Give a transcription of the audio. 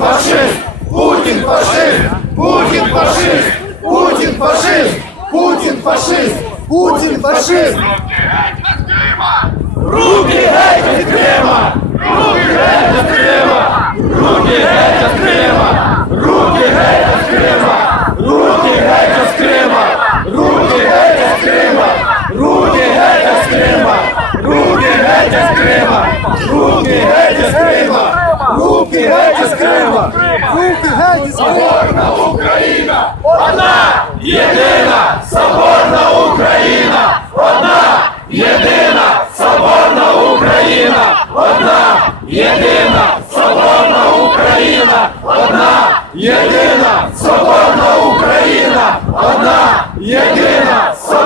фашист! Путин фашист! Путин фашист! Путин фашист! Путин фашист! Путин фашист! Руки геть від Крима! Руки геть від Крима! Руки геть від Крима! Руки геть від Крима! Руки геть від Крима! Руки геть від Крима! Руки геть від Крима! Руки геть від Крима! геть із Крима! Вийти геть із Крима! Соборна Україна! Одна! Єдина! Соборна Україна! Одна! Єдина! Соборна Україна! Одна! Єдина! Соборна Україна! Одна! Єдина! Соборна Україна! Одна! Єдина! Соборна!